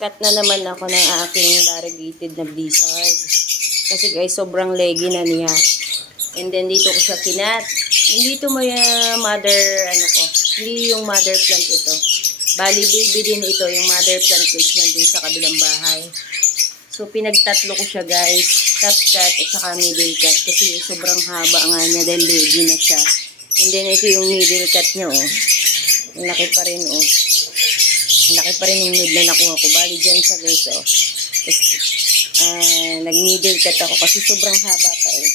Cut na naman ako ng aking variegated na blizzard. Kasi guys, sobrang leggy na niya. And then dito ko siya kinat. Hindi ito may mother, hindi yung mother plant ito. Bali, baby din ito, yung mother plant which nandun sa kabilang bahay. So, pinagtatlo ko siya guys. Top cut at saka middle cut. Kasi sobrang haba nga niya dahil leggy na siya. And then ito yung middle cut niya, oh. Ang laki pa rin, oh. Ang laki pa rin yung node na nakuha ko. Bali dyan siya guys, oh. Nag-middle cut ako kasi sobrang haba pa eh.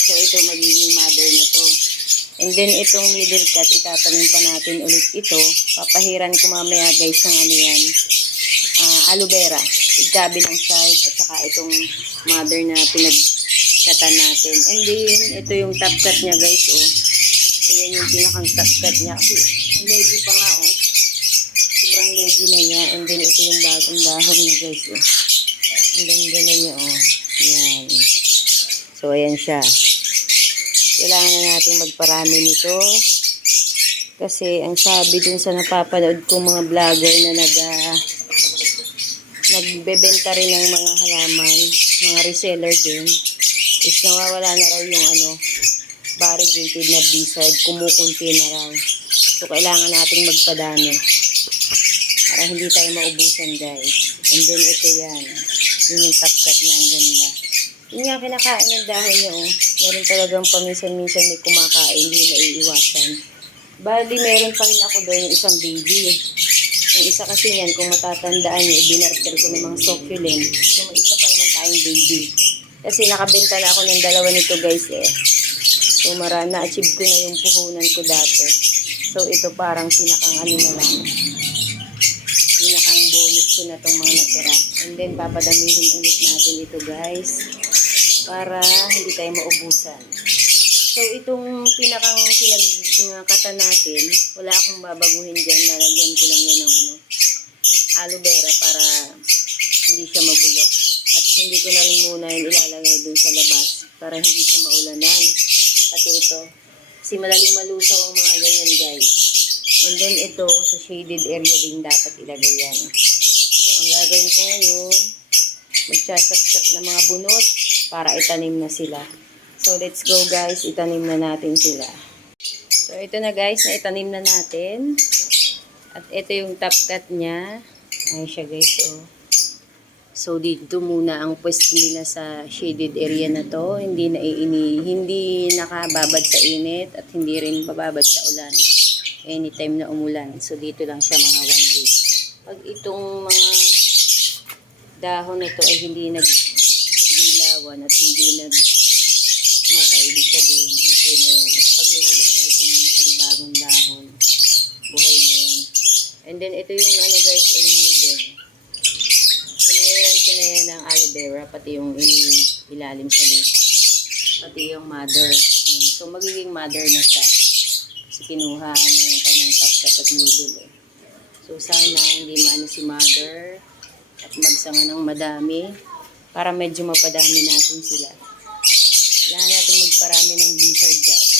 So, ito magiging mother na to. And then, itong middle cut, itatanim pa natin ulit ito. Papahiran ko mamaya guys ng ano yan. Aloe vera. Kabilang side at saka itong mother na pinagkatan natin. And then, ito yung top cut niya guys, oh. Ayan yung pinakang top cut niya. Kasi, ang leggy pa nga, oh. Sobrang leggy na niya. And then, ito yung bagong dahon niya guys, oh. And then, gano'n niya, oh. Ayan. So, ayan siya. Kailangan na natin magparami nito. Kasi, ang sabi dun sa napapanood kong mga vlogger na nagbebenta rin ng mga halaman, mga reseller din, is nawawala na raw yung variegated na blizzard, kumukunti na raw. So, kailangan nating magpadami para hindi tayo maubusan guys. And then, ito yan. Yun yung top cut niya, ang ganda. Yun yung kinakain ng dahon niya, oh. Meron talagang paminsan-minsan may kumakain, hindi naiiwasan. Bali, meron pa rin ako doon yung isang baby. Yung isa kasi yan, kung matatandaan niyo, binarter ko ng mga succulent. So, may isa pa naman tayong baby. Kasi nakabenta na ako ng dalawa nito guys eh. So, na-achieve ko na yung puhunan ko dati. So, ito parang pinakang na lang. Pinakang bonus ko na itong mga natira. And then, papadamihin ulit natin ito guys. Para hindi tayo maubusan. So, itong pinakang pinagkata natin, wala akong babaguhin dyan. Nalagyan ko lang yan ng aloe vera para hindi siya mabulok. At hindi ko na rin muna yung ilalagay dun sa labas para hindi siya maulanan. At ito, kasi malaling malusaw ang mga ganyan guys. And then ito, sa shaded area din dapat ilagay yan. So, ang gagawin ko ngayon, magsasaksak ng mga bunot para itanim na sila. So, let's go guys. Itanim na natin sila. So, ito na guys. Na itanim na natin. At ito yung top cut niya. Ayan siya guys. Oh. So, dito muna ang pwesto nila sa shaded area na to. Hindi nakababad sa init at hindi rin bababad sa ulan. Anytime na umulan. So, dito lang siya mga 1 week. Pag itong mga dahon na to ay hindi nagdilawan at hindi matay, ibig sabihin, okay na yan. At pag lumabas na itong palibagong dahon, buhay na yan. And then, ito yung guys, yung middle. Pinahiran ko na yan ng aloe vera, pati yung ilalim sa lupa. Pati yung mother. So, magiging mother na siya. Kasi kinuha yung kanyang top cut at middle. So, sana hindi maano si mother at magsanga ng madami para medyo mapadami natin sila. Kailangan natin magparami ng blizzard guys.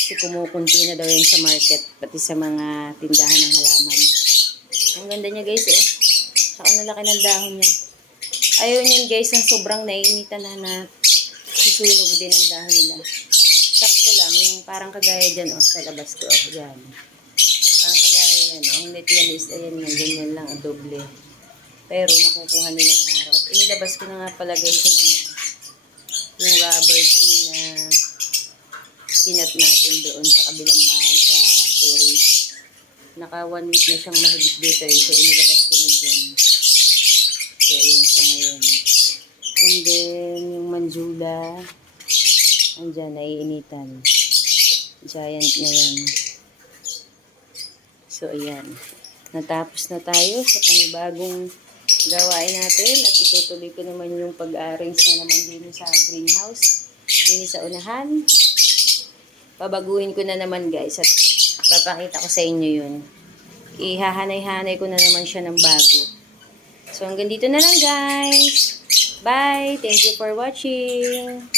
Kasi kumukunti na daw yan sa market, pati sa mga tindahan ng halaman. Ang ganda niya guys, oh. Saka nalaki ng dahon niya. Ayaw niyan guys, ang sobrang naiinitan na susunog din ang dahon nila. Sakto lang, yung parang kagaya dyan, oh, sa labas ko, oh, yan. Parang kagaya yan, oh. Ang net yan is, ayan nga, ganyan lang, doble. Pero nakukuha nila ng araw. At inilabas ko na nga pala guys yung rubber tree na kinat natin doon sa kabilang bahay sa terrace. Naka 1 week na siyang mahigit dito eh. So, inilabas ko na dyan. So, ayan siya ngayon. And then, yung manjula, andyan, naiinitan. Giant na yan. So, ayan. Natapos na tayo sa panibagong gawain natin at itutuloy ko naman yung pag-arrange na naman din sa greenhouse. Din sa unahan. Babaguhin ko na naman guys at papakita ko sa inyo yun. Ihahanay-hanay ko na naman siya ng bago. So hanggang dito na lang guys. Bye! Thank you for watching!